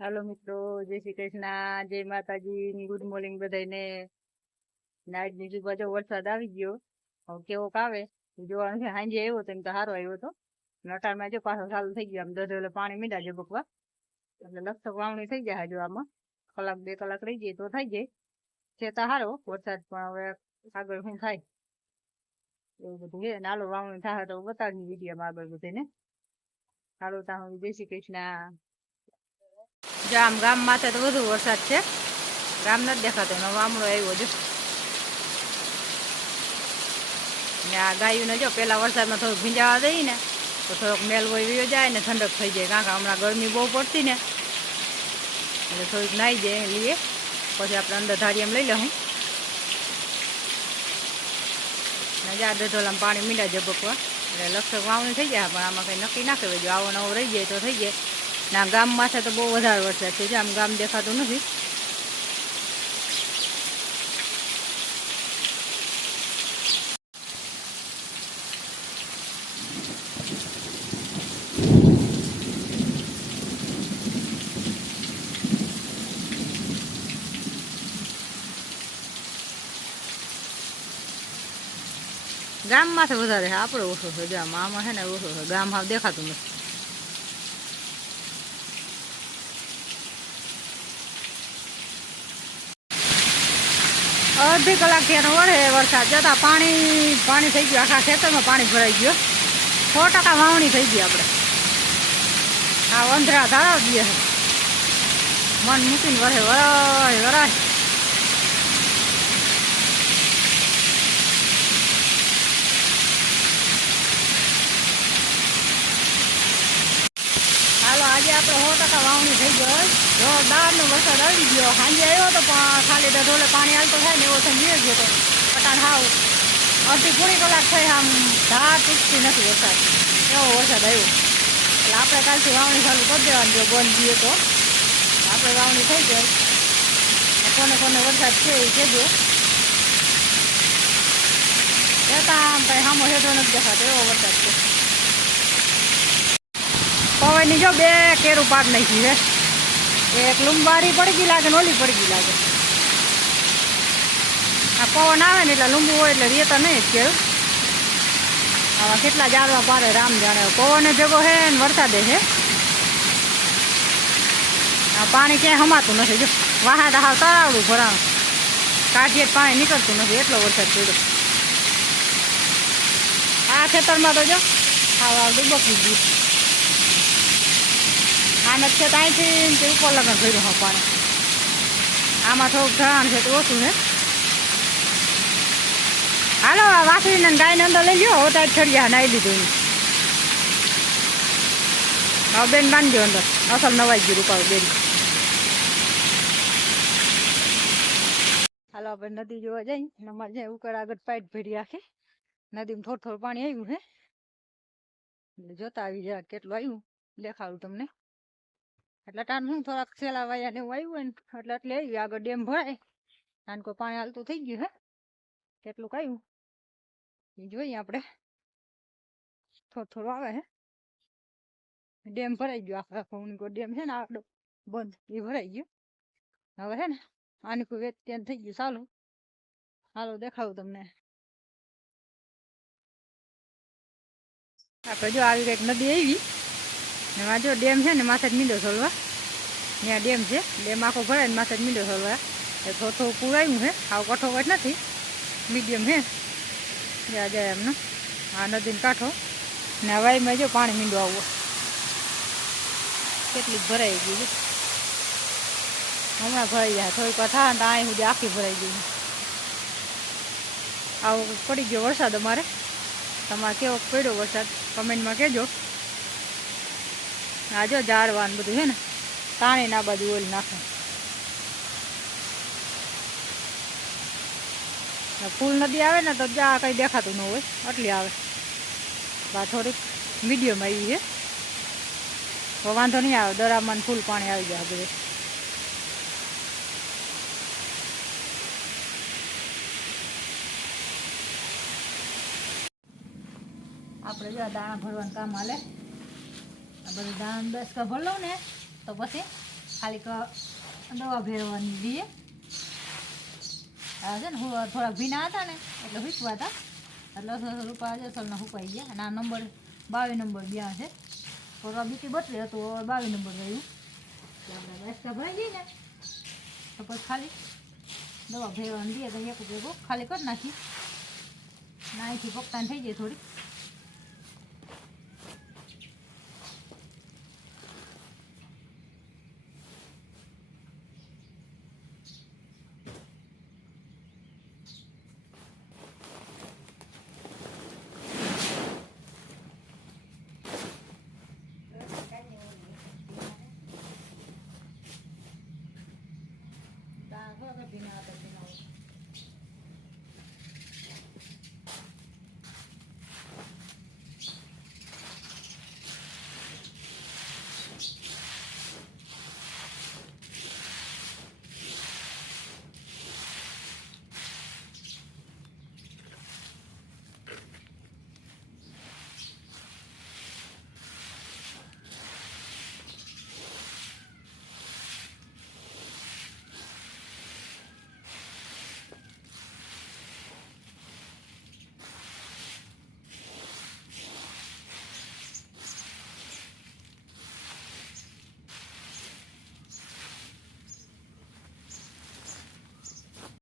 હાલો મિત્રો, જય શ્રી કૃષ્ણ, જય માતાજી, ગુડ મોર્નિંગ બધાને નાઈટ બીજું બાજુ વરસાદ આવી ગયો. હવે કેવોક આવે જોવાનું છે સાંજે આવ્યો તો એમ તો સારો આવ્યો હતો નટારમાં જો પાછો ચાલુ થઈ ગયો, આમ દસ એટલે પાણી મીડા છે બકવા એટલે લગભગ વાવણી થઈ જાય હજુ આમાં. કલાક, બે કલાક રહી જાય તો થઈ જાય. છે તો સારો વરસાદ પણ હવે આગળ શું થાય? એવું બધું છે. નાલો વાવણી થાય તો બતાવી વિડીયોમાં આગળ બધાને હાલો ત્યાં જય શ્રી કૃષ્ણ. જો આમ ગામ માથે તો વધુ વરસાદ છે. ગામ નથી દેખાતો, એનો વામડો આવ્યો જો. ને આ ગાયું જો પેલા વરસાદમાં થોડુંક ભીંજાવા દઈએ ને, તો થોડોક મેલ વયો જાય ને ઠંડક થઈ જાય. કારણ કે હમણાં ગરમી બહુ પડતી ને, એટલે થોડીક નાહી જાય લઈએ પછી આપણે અંદર ધારી એમ લઈ લઉં ને જા દધોલામાં પાણી મીંડા જબકવા. એટલે લક્ષક વાવણી થઈ જાય, પણ આમાં કંઈ નક્કી ના કહેવાય જો આવો નવો રહી જાય તો થઈ જાય. ના, ગામ માથે તો બહુ વધારે વરસાદ છે આમ ગામ દેખાતું નથી. ગામ માથે વધારે છે, આપણે ઓછો છે આમાં છે ને ઓછો છે, ગામ હાવ દેખાતું નથી. અડધી કલાક એનો વળે વરસાદ. જતા પાણી પાણી થઈ ગયું. આખા ખેતરમાં પાણી ભરાઈ ગયો. સો ટકા વાવણી થઈ ગઈ આપણે. આ અંધરા ધારા દે. મન મૂકીને વરે વરાય વરાય હાલો, આજે આપણે સો ટકા વાવણી થઈ ગયો જોરદારનો વરસાદ આવી ગયો. સાંજે આવ્યો તો પણ ખાલી ઢોલે પાણી હાલતો થાય ને એવો થઈ ગયો ગયો તો પટાણ હાવ. અડધી પૂરી કલાક થઈ આમ ધાર તૂટતી નથી વરસાદ. એવો વરસાદ આવ્યો. એટલે આપણે કાલથી વાવણી ચાલુ કરી દેવાની જો બંધ જઈએ તો. આપણે વાવણી થઈ જાય. કોને કોને વરસાદ છે એ કહેજો. જતા આમ કંઈ સામો હેઠો નથી દેખાતો, એવો વરસાદ છે. પવનની જો બે કેરું પાડ નાખી છે. એક લુંબાડી પડી ગઈ લાગે ને ઓલી પડી ગઈ લાગે. આ પવન આવે ને એટલે લીંબુ હોય એટલે રેતા નહીં જ કેવું આવા કેટલા જાડવા પાડે રામ જાણે. પવને ભેગો છે ને વરસાદે છે આ પાણી ક્યાંય હમાતું નથી. જો વાહા હાવ તળાવડું ભરાણું. કાઢીએ પાણી નીકળતું નથી. એટલો વરસાદ પડ્યો. આ ખેતરમાં તો જો આવા ડૂબકી ગયું. આને છે તો અહીંથી ઉપર લગ્ન કર્યું હા પાણી. આમાં થોડુંક ઢળાણ છે તો ઓછું છે. હાલો વાસળીને ગાયને અંદર લઈ લ્યો. હવે તાર છડિયા નાઈ દીધું. હવે બેન બાંધજો અંદર. અસલ નવાઈ ગયું રૂપાવ બેન. હાલો આપણે નદી જોવા જઈ. અમારે જ્યાં ઉકળ આગળ પાઇટ ભરી રાખે. નદીમાં થોડું થોડું પાણી આવ્યું હે. જોતા આવી જાય કેટલું આવ્યું દેખાડું તમને. એટલે ટાણ હું થોડાક સેલા વાયા ને એવું આવ્યું ને, એટલે એટલે આવી આગળ ડેમ ભરાય. નાનકો પાણી હાલતું થઈ ગયું હે. કેટલું કયું જોઈએ આપણે થોડું થોડું આવે હે. ડેમ ભરાઈ ગયો આખા આખો ડેમ છે ને આડો. બંધ, એ ભરાઈ ગયો. હવે હે ને આની કોઈ વેત ત્યાં થઈ ગયું. ચાલુ, હાલો દેખાડું તમને. આપણે જો આવી કંઈક નદી આવી. એમાં જો ડેમ છે ને માથે જ મીંડો સોલવા ત્યાં ડેમ છે. ડેમ આખો ભરાય ને માથે જ મીંડો સોલવા એ થોડું થોડું પૂરાયું છે આવું કઠોકટ નથી. મીડિયમ છે જ્યાં જાય એમનો. આ નદીને કાંઠો. ને હવાઈમાં જો પાણી મીંડો આવવો. કેટલીક ભરાઈ ગઈ હમણાં ભરાઈ જાય. થોડીક વાર થાય ને તો અહીં સુધી આખી ભરાઈ ગઈ. આવો પડી ગયો વરસાદ અમારે. તમારે કેવો પડ્યો વરસાદ? કમેન્ટમાં કહેજો. આ જો ઝાડવાનું બધું છે ને તાણી ના બાજુ ઓલી નાખે. ફૂલ નદી આવે ને તો જ્યાં કંઈ દેખાતું ન હોય. એટલી આવે. બા થોડીક મીડિયમ આવી છે. તો વાંધો નહીં આવે. દરામાં ફૂલ પાણી આવી જાય બધે. આપણે જો દાણા ભરવાનું કામ હાલે. આ બધું દાણા દસ કા ભરલો ને, તો પછી ખાલી દવા ભેરવાની દઈએ. છે ને થોડાક ભીના હતા ને, એટલે હૂકવા હતા એટલે અસલ રૂપા અસલના હુકાઈ ગયા. અને આ નંબર બાવીસ નંબર ગયા છે. થોડા બીજી બતલી હતું બાવીસ નંબર રહ્યું એટલે આપણે રસ્તા ભરાઈ જઈએ ને, તો પછી ખાલી દવા ભેરવાની દઈએ તો એક ખાલી કરી નાખી. નાહીથી પકતાન થઈ જાય થોડી binabad